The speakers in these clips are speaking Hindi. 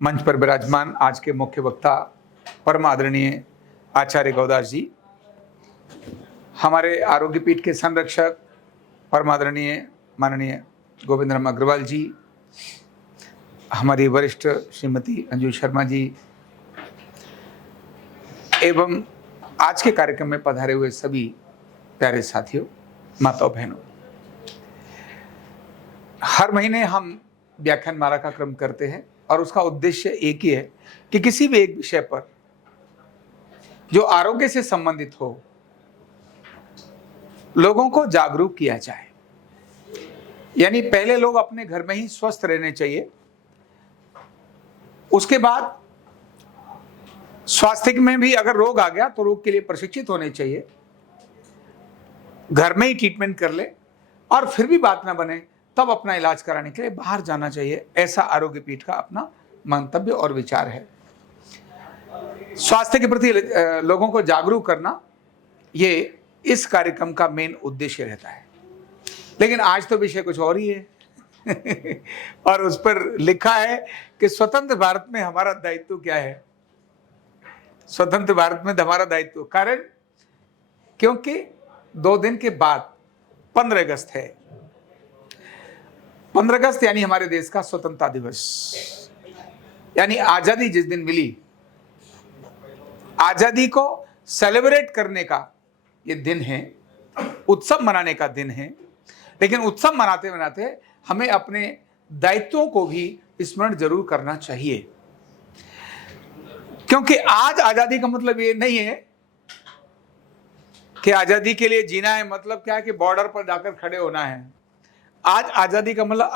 मंच पर विराजमान आज के मुख्य वक्ता परम आदरणीय आचार्य गौदास जी, हमारे आरोग्य पीठ के संरक्षक परम आदरणीय माननीय गोविंद राम अग्रवाल जी, हमारी वरिष्ठ श्रीमती अंजू शर्मा जी एवं आज के कार्यक्रम में पधारे हुए सभी प्यारे साथियों, माताओं, बहनों। हर महीने हम व्याख्यानमाला का क्रम करते हैं और उसका उद्देश्य एक ही है कि किसी भी एक विषय पर जो आरोग्य से संबंधित हो, लोगों को जागरूक किया जाए। यानी पहले लोग अपने घर में ही स्वस्थ रहने चाहिए, उसके बाद स्वास्थ्य में भी अगर रोग आ गया तो रोग के लिए प्रशिक्षित होने चाहिए, घर में ही ट्रीटमेंट कर ले और फिर भी बात ना बने तब अपना इलाज कराने के लिए बाहर जाना चाहिए। ऐसा आरोग्य पीठ का अपना मंतव्य और विचार है। स्वास्थ्य के प्रति लोगों को जागरूक करना ये इस कार्यक्रम का मेन उद्देश्य रहता है। लेकिन आज तो विषय कुछ और ही है और उस पर लिखा है कि स्वतंत्र भारत में हमारा दायित्व क्या है। स्वतंत्र भारत में हमारा दायित्व कारण क्योंकि 2 दिन के बाद 15 अगस्त है। 15 अगस्त यानी हमारे देश का स्वतंत्रता दिवस, यानी आजादी जिस दिन मिली, आजादी को सेलिब्रेट करने का ये दिन है, उत्सव मनाने का दिन है। लेकिन उत्सव मनाते मनाते हमें अपने दायित्वों को भी स्मरण जरूर करना चाहिए, क्योंकि आज आजादी का मतलब ये नहीं है कि आजादी के लिए जीना है। मतलब क्या है कि बॉर्डर पर जाकर खड़े होना है। आज आजादी का मतलब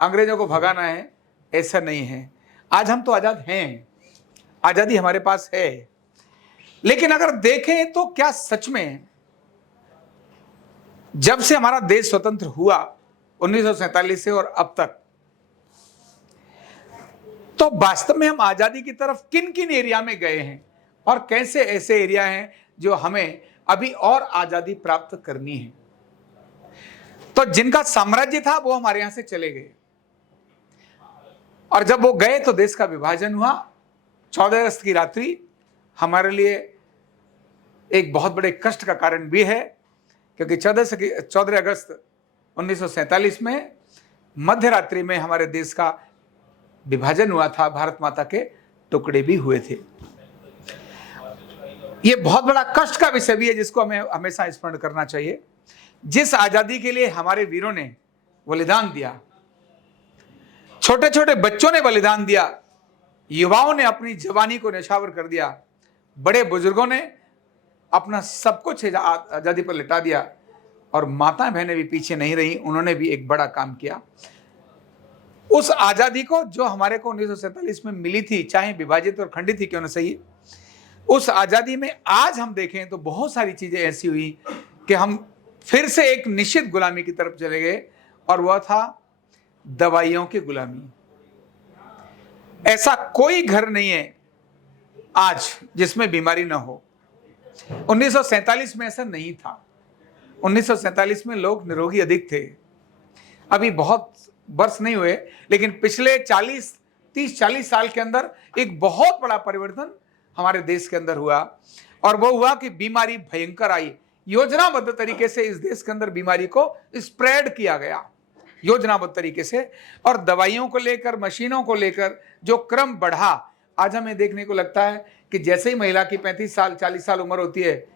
अंग्रेजों को भगाना है, ऐसा नहीं है। आज हम तो आजाद हैं, आजादी हमारे पास है। लेकिन अगर देखें तो क्या सच में जब से हमारा देश स्वतंत्र हुआ 1947 से और अब तक, तो वास्तव में हम आजादी की तरफ किन किन एरिया में गए हैं और कैसे ऐसे एरिया हैं जो हमें अभी और आजादी प्राप्त करनी है। तो जिनका साम्राज्य था वो हमारे यहां से चले गए और जब वो गए तो देश का विभाजन हुआ। 14 अगस्त की रात्रि हमारे लिए एक बहुत बड़े कष्ट का कारण भी है, क्योंकि 14 अगस्त 1947 में मध्य रात्रि में हमारे देश का विभाजन हुआ था, भारत माता के टुकड़े भी हुए थे। ये बहुत बड़ा कष्ट का विषय भी है जिसको हमें हमेशा स्मरण करना चाहिए। जिस आजादी के लिए हमारे वीरों ने बलिदान दिया, छोटे छोटे बच्चों ने बलिदान दिया, युवाओं ने अपनी जवानी को न्यौछावर कर दिया, बड़े बुजुर्गों ने अपना सब कुछ आजादी पर लिटा दिया और माताएं बहनें भी पीछे नहीं रही, उन्होंने भी एक बड़ा काम किया। उस आजादी को जो हमारे को 1947 में मिली थी, चाहे विभाजित और खंडित थी क्यों न सही, उस आजादी में आज हम देखें तो बहुत सारी चीजें ऐसी हुई कि हम फिर से एक निश्चित गुलामी की तरफ चले गए, और वह था दवाइयों की गुलामी। ऐसा कोई घर नहीं है आज जिसमें बीमारी ना हो। 1947 में ऐसा नहीं था। 1947 में लोग निरोगी अधिक थे। अभी बहुत वर्ष नहीं हुए, लेकिन पिछले 30-40 साल के अंदर एक बहुत बड़ा परिवर्तन हमारे देश के अंदर हुआ, और वो हुआ कि बीमारी भयंकर आई। योजनाबद्ध तरीके से इस देश के अंदर बीमारी को स्प्रेड किया गया, योजनाबद्ध तरीके से। और दवाइयों को लेकर, मशीनों को लेकर जो क्रम बढ़ा, आज हमें देखने को लगता है कि जैसे ही महिला की 35 साल 40 साल उम्र होती है,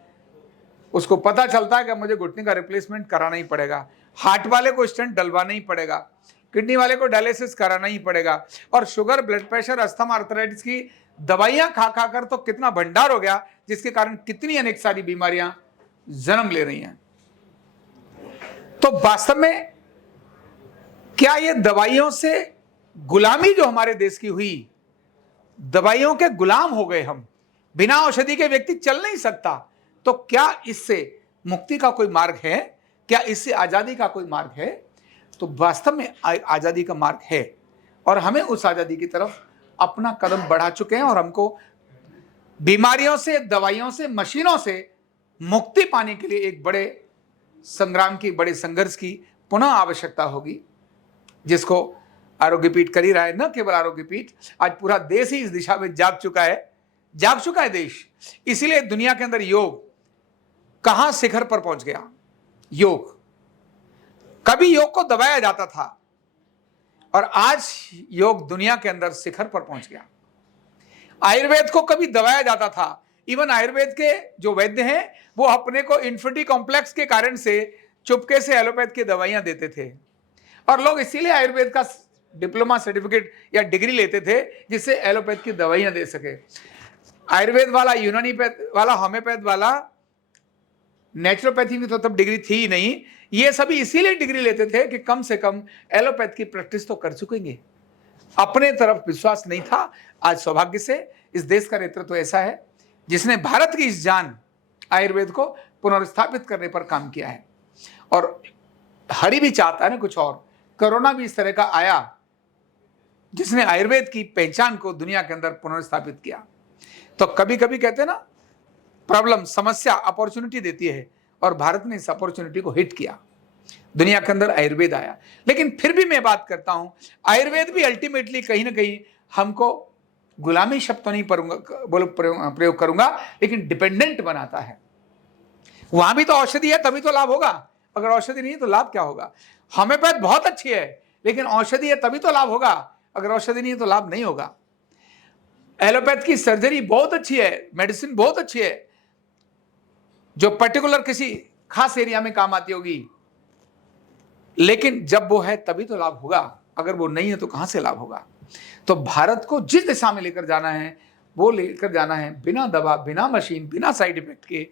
उसको पता चलता है कि मुझे घुटने का रिप्लेसमेंट कराना ही पड़ेगा, हार्ट वाले को स्टेंट डलवाना ही पड़ेगा, किडनी वाले को डायलिसिस कराना ही पड़ेगा, और sugar, blood pressure, asthma, arthritis की दवाइयां खा खा कर तो कितना भंडार हो गया, जिसके कारण कितनी अनेक सारी बीमारियां जन्म ले रही हैं। तो वास्तव में क्या ये दवाइयों से गुलामी जो हमारे देश की हुई, दवाइयों के गुलाम हो गए हम, बिना औषधि के व्यक्ति चल नहीं सकता, तो क्या इससे मुक्ति का कोई मार्ग है? क्या इससे आजादी का कोई मार्ग है? तो वास्तव में आजादी का मार्ग है, और हमें उस आजादी की तरफ अपना कदम बढ़ा चुके हैं, और हमको बीमारियों से, दवाइयों से, मशीनों से मुक्ति पाने के लिए एक बड़े संग्राम की, बड़े संघर्ष की पुनः आवश्यकता होगी, जिसको आरोग्य पीठ कर ही रहा है। न केवल आरोग्य पीठ, आज पूरा देश ही इस दिशा में जाग चुका है देश। इसीलिए दुनिया के अंदर योग कहां शिखर पर पहुंच गया। योग, कभी योग को दबाया जाता था और आज योग दुनिया के अंदर शिखर पर पहुंच गया। आयुर्वेद को कभी दबाया जाता था। इवन आयुर्वेद के जो वैद्य हैं वो अपने को इन्फिनिटी कॉम्प्लेक्स के कारण से चुपके से एलोपैथ की दवाइयां देते थे और लोग इसीलिए आयुर्वेद का डिप्लोमा सर्टिफिकेट या डिग्री लेते थे जिससे एलोपैथ की दवाइयां दे सके। आयुर्वेद वाला, यूनानी वाला, होम्योपैथ वाला, नेचुरोपैथी में तो तब डिग्री थी ही नहीं। ये सभी इसीलिए डिग्री लेते थे कि कम से कम एलोपैथ की प्रैक्टिस तो कर चुकेंगे। अपने तरफ विश्वास नहीं था। आज सौभाग्य से इस देश का नेतृत्व ऐसा है जिसने भारत की इस जान आयुर्वेद को पुनर्स्थापित करने पर काम किया है। और हरि भी चाहता है ना कुछ और। कोरोना भी इस तरह का आया जिसने आयुर्वेद की पहचान को दुनिया के अंदर पुनर्स्थापित किया। तो कभी कभी कहते हैं ना, प्रॉब्लम, समस्या अपॉर्चुनिटी देती है और भारत ने इस अपॉर्चुनिटी को हिट किया। दुनिया के अंदर आयुर्वेद आया। लेकिन फिर भी मैं बात करता हूं, आयुर्वेद भी अल्टीमेटली कहीं ना कहीं हमको, गुलामी शब्द तो नहीं प्रयोग करूंगा, लेकिन डिपेंडेंट बनाता है। वहां भी तो औषधि है तभी तो लाभ होगा। अगर औषधि नहीं है तो लाभ क्या होगा। होम्योपैथ बहुत अच्छी है लेकिन औषधि है तभी तो लाभ होगा। अगर औषधि नहीं है तो लाभ नहीं होगा। एलोपैथ की सर्जरी बहुत अच्छी है, मेडिसिन बहुत अच्छी है जो पर्टिकुलर किसी खास एरिया में काम आती होगी, लेकिन जब वो है तभी तो लाभ होगा। अगर वो नहीं है तो कहां से लाभ होगा। तो भारत को जिस दिशा में लेकर जाना है वो लेकर जाना है बिना दवा, बिना मशीन, बिना साइड इफेक्ट के,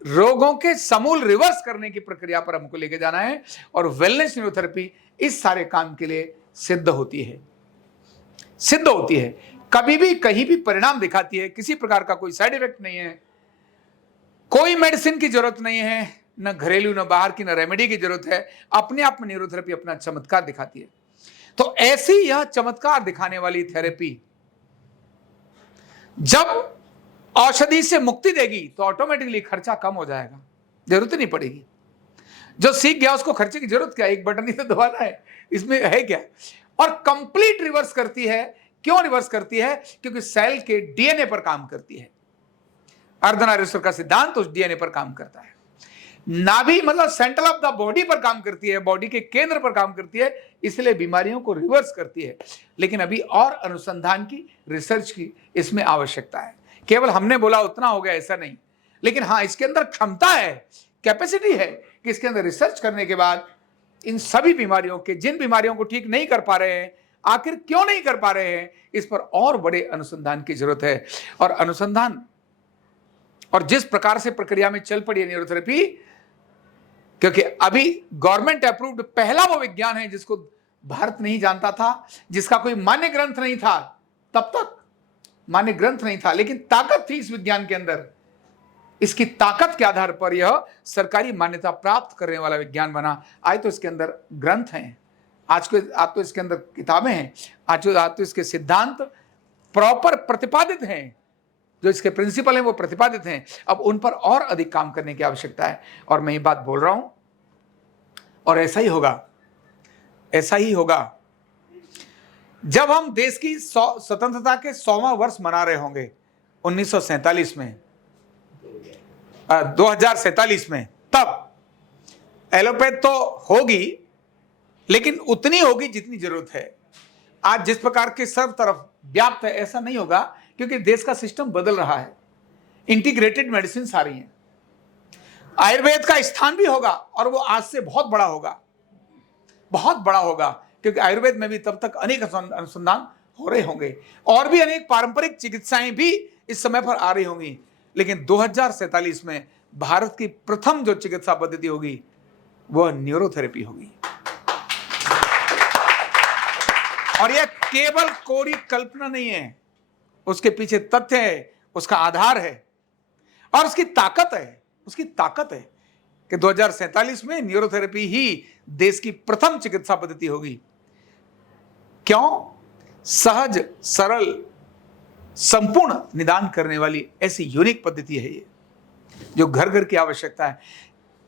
रोगों के समूल रिवर्स करने की प्रक्रिया पर हमको लेकर जाना है। और वेलनेस न्यूरोथेरेपी इस सारे काम के लिए सिद्ध होती है। कभी भी कहीं भी परिणाम दिखाती है। किसी प्रकार का कोई साइड इफेक्ट नहीं है, कोई मेडिसिन की जरूरत नहीं है, न घरेलू, न बाहर की, न रेमेडी की जरूरत है। अपने आप में न्यूरोथेरेपी अपना चमत्कार दिखाती है। तो ऐसी यह चमत्कार दिखाने वाली थेरेपी जब औषधि से मुक्ति देगी तो ऑटोमेटिकली खर्चा कम हो जाएगा, जरूरत नहीं पड़ेगी। जो सीख गया उसको खर्चे की जरूरत क्या, एक बटन ही तो दबाना है, इसमें है क्या। और कंप्लीट रिवर्स करती है। क्यों रिवर्स करती है? क्योंकि सेल के डीएनए पर काम करती है। अर्धनारीश्वर का सिद्धांत उस डीएनए पर काम करता है। नाभि मतलब सेंटर ऑफ द बॉडी पर काम करती है, बॉडी के केंद्र पर काम करती है, इसलिए बीमारियों को रिवर्स करती है। लेकिन अभी और अनुसंधान की, रिसर्च की इसमें आवश्यकता है। केवल हमने बोला उतना हो गया ऐसा नहीं, लेकिन हाँ इसके अंदर क्षमता है, कैपेसिटी है कि इसके अंदर रिसर्च करने के बाद इन सभी बीमारियों के, जिन बीमारियों को ठीक नहीं कर पा रहे हैं, आखिर क्यों नहीं कर पा रहे हैं, इस पर और बड़े अनुसंधान की जरूरत है। और अनुसंधान और जिस प्रकार से प्रक्रिया में चल पड़ी है न्यूरोथेरेपी, क्योंकि अभी गवर्नमेंट अप्रूव्ड पहला वो विज्ञान है जिसको भारत नहीं जानता था, जिसका कोई मान्य ग्रंथ नहीं था, तब तक मान्य ग्रंथ नहीं था, लेकिन ताकत थी इस विज्ञान के अंदर। इसकी ताकत के आधार पर यह सरकारी मान्यता प्राप्त करने वाला विज्ञान बना। आज तो इसके अंदर ग्रंथ हैं, आज तो इसके अंदर किताबें हैं, आज तो इसके सिद्धांत प्रॉपर प्रतिपादित हैं, जो इसके प्रिंसिपल हैं वो प्रतिपादित हैं। अब उन पर और अधिक काम करने की आवश्यकता है। और मैं ये बात बोल रहा हूं और ऐसा ही होगा जब हम देश की स्वतंत्रता के 100वां वर्ष मना रहे होंगे 1947 में, 2047 में, तब एलोपैथ तो होगी लेकिन उतनी होगी जितनी जरूरत है। आज जिस प्रकार के सब तरफ व्याप्त है ऐसा नहीं होगा, क्योंकि देश का सिस्टम बदल रहा है। इंटीग्रेटेड मेडिसिन आ रही हैं। आयुर्वेद का स्थान भी होगा और वो आज से बहुत बड़ा होगा, क्योंकि आयुर्वेद में भी तब तक अनेक अनुसंधान हो रहे होंगे और भी अनेक पारंपरिक चिकित्साएं भी इस समय पर आ रही होंगी। लेकिन 2047 में भारत की प्रथम जो चिकित्सा पद्धति होगी वह न्यूरोथेरेपी होगी। और यह केवल कोरी कल्पना नहीं है, उसके पीछे तथ्य है, उसका आधार है और उसकी ताकत है कि 2047 में न्यूरोथेरेपी ही देश की प्रथम चिकित्सा पद्धति होगी। क्यों? सहज, सरल, संपूर्ण निदान करने वाली ऐसी यूनिक पद्धति है ये, जो घर घर की आवश्यकता है।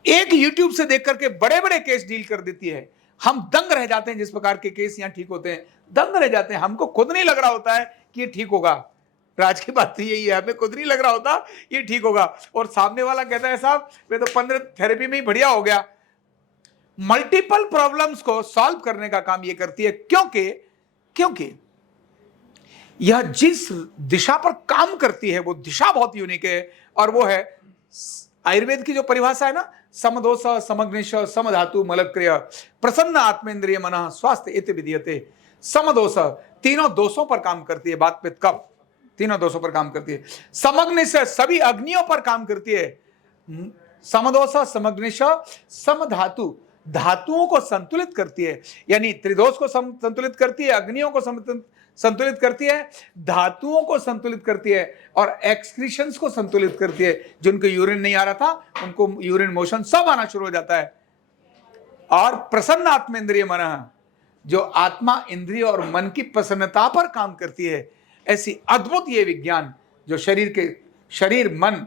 एक YouTube से देख करके बड़े बड़े केस डील कर देती है। हम दंग रह जाते हैं जिस प्रकार के केस यहाँ ठीक होते हैं, दंग रह जाते हैं। हमको खुद नहीं लग रहा होता है कि ये ठीक होगा। राज की बात तो यही है, हमें खुद नहीं लग रहा होता ये ठीक होगा, और सामने वाला कहता है साहब मैं तो 15 थेरेपी में ही बढ़िया हो गया। मल्टीपल प्रॉब्लम्स को सॉल्व करने का काम ये करती है, क्योंकि यह जिस दिशा पर काम करती है वो दिशा बहुत यूनिक है, और वो है आयुर्वेद की जो परिभाषा है ना, समदोष समग्निश समधातु मलक्रिय प्रसन्न आत्मेंद्रिय मनः स्वास्थ्य इति विधीयते। समदोष तीनों दोषों पर काम करती है, बात पित्त कफ तीनों दोषों पर काम करती है। समग्निश सभी अग्नियों पर काम करती है। समदोष समग्निश समधातु धातुओं को संतुलित करती है, यानी त्रिदोष को संतुलित करती है, अग्नियों को संतुलित करती है, धातुओं को संतुलित करती है, और एक्सक्रीशंस को संतुलित करती है। जिनको यूरिन नहीं आ रहा था उनको यूरिन मोशन सब आना शुरू हो जाता है। और प्रसन्न आत्मेंद्रिय मन, जो आत्मा इंद्रिय और मन की प्रसन्नता पर काम करती है। ऐसी अद्भुत ये विज्ञान जो शरीर मन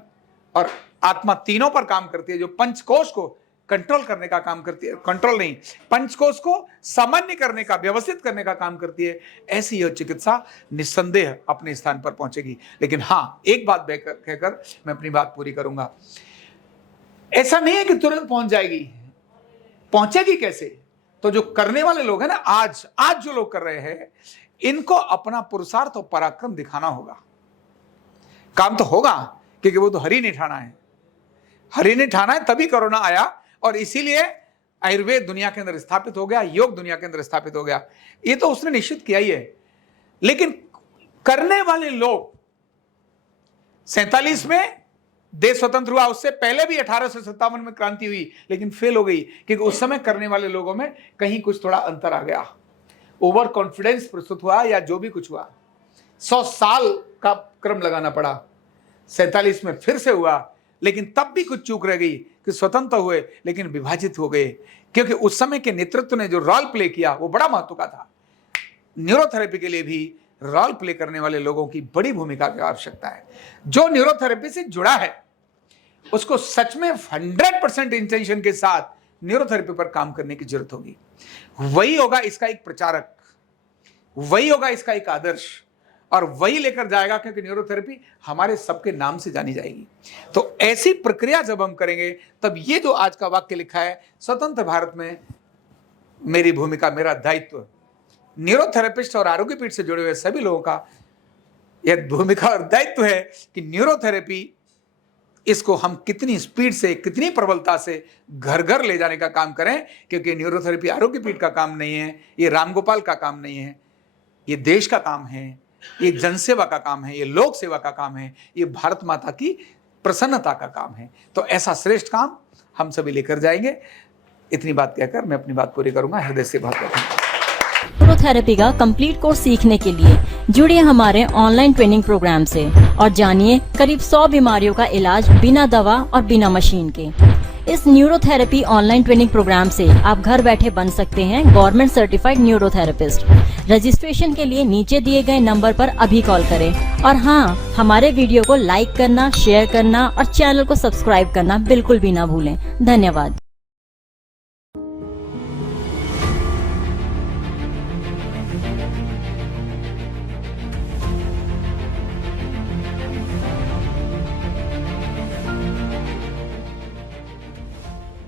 और आत्मा तीनों पर काम करती है, जो पंचकोश को कंट्रोल करने का काम करती है, कंट्रोल नहीं, पंचकोश को सामान्य करने का, व्यवस्थित करने का काम करती है। ऐसी यह चिकित्सा निस्संदेह अपने स्थान पर पहुंचेगी। लेकिन हाँ, एक बात कहकर मैं अपनी बात पूरी करूंगा। ऐसा नहीं है कि तुरंत पहुंच जाएगी। पहुंचेगी कैसे? तो जो करने वाले लोग हैं ना, आज जो लोग कर रहे हैं, इनको अपना पुरुषार्थ और पराक्रम दिखाना होगा। काम तो होगा क्योंकि वो तो हरि ने ठाना है, हरि ने ठाना है, तभी कोरोना आया, और इसीलिए आयुर्वेद दुनिया के अंदर स्थापित हो गया, योग दुनिया के अंदर स्थापित हो गया। ये तो उसने निश्चित किया ही है। लेकिन करने वाले लोग, 47 में देश स्वतंत्र हुआ, उससे पहले भी 1857 में क्रांति हुई, लेकिन फेल हो गई, क्योंकि उस समय करने वाले लोगों में कहीं कुछ थोड़ा अंतर आ गया, ओवर कॉन्फिडेंस प्रस्तुत हुआ, या जो भी कुछ हुआ। 100 साल का क्रम लगाना पड़ा। 47 में फिर से हुआ, लेकिन तब भी कुछ चूक रह गई कि स्वतंत्र हुए लेकिन विभाजित हो गए, क्योंकि उस समय के नेतृत्व ने जो रोल प्ले किया वो बड़ा महत्व का था। न्यूरोथेरेपी के लिए भी रोल प्ले करने वाले लोगों की बड़ी भूमिका की आवश्यकता है। जो न्यूरोथेरेपी से जुड़ा है उसको सच में 100% इंटेंशन के साथ न्यूरोथेरेपी पर काम करने की जरूरत होगी। वही होगा इसका एक प्रचारक, वही होगा इसका एक आदर्श, और वही लेकर जाएगा, क्योंकि न्यूरोथेरेपी हमारे सबके नाम से जानी जाएगी। तो ऐसी प्रक्रिया जब हम करेंगे, तब ये जो आज का वाक्य लिखा है, स्वतंत्र भारत में मेरी भूमिका, मेरा दायित्व, न्यूरोथेरेपिस्ट और आरोग्य पीठ से जुड़े हुए सभी लोगों का यह भूमिका और दायित्व है कि न्यूरोथेरेपी, इसको हम कितनी स्पीड से, कितनी प्रबलता से घर घर ले जाने का काम करें, क्योंकि न्यूरोथेरेपी आरोग्य पीठ का काम नहीं है, ये रामगोपाल का काम नहीं है, ये देश का काम है, ये जनसेवा का काम है, ये लोक सेवा का काम है, ये भारत माता की प्रसन्नता का काम है। तो ऐसा श्रेष्ठ काम हम सभी लेकर जाएंगे। इतनी बात कहकर मैं अपनी बात पूरी करूंगा। हृदय से बात करूंगा। न्यूरोथेरेपी का कंप्लीट कोर्स सीखने के लिए जुड़िए हमारे ऑनलाइन ट्रेनिंग प्रोग्राम से और जानिए करीब 100 बीमारियों का इलाज बिना दवा और बिना मशीन के। इस न्यूरोथेरेपी ऑनलाइन ट्रेनिंग प्रोग्राम से आप घर बैठे बन सकते हैं गवर्नमेंट सर्टिफाइड न्यूरोथेरेपिस्ट। रजिस्ट्रेशन के लिए नीचे दिए गए नंबर पर अभी कॉल करें। और हाँ, हमारे वीडियो को लाइक करना, शेयर करना और चैनल को सब्सक्राइब करना बिल्कुल भी ना भूलें। धन्यवाद।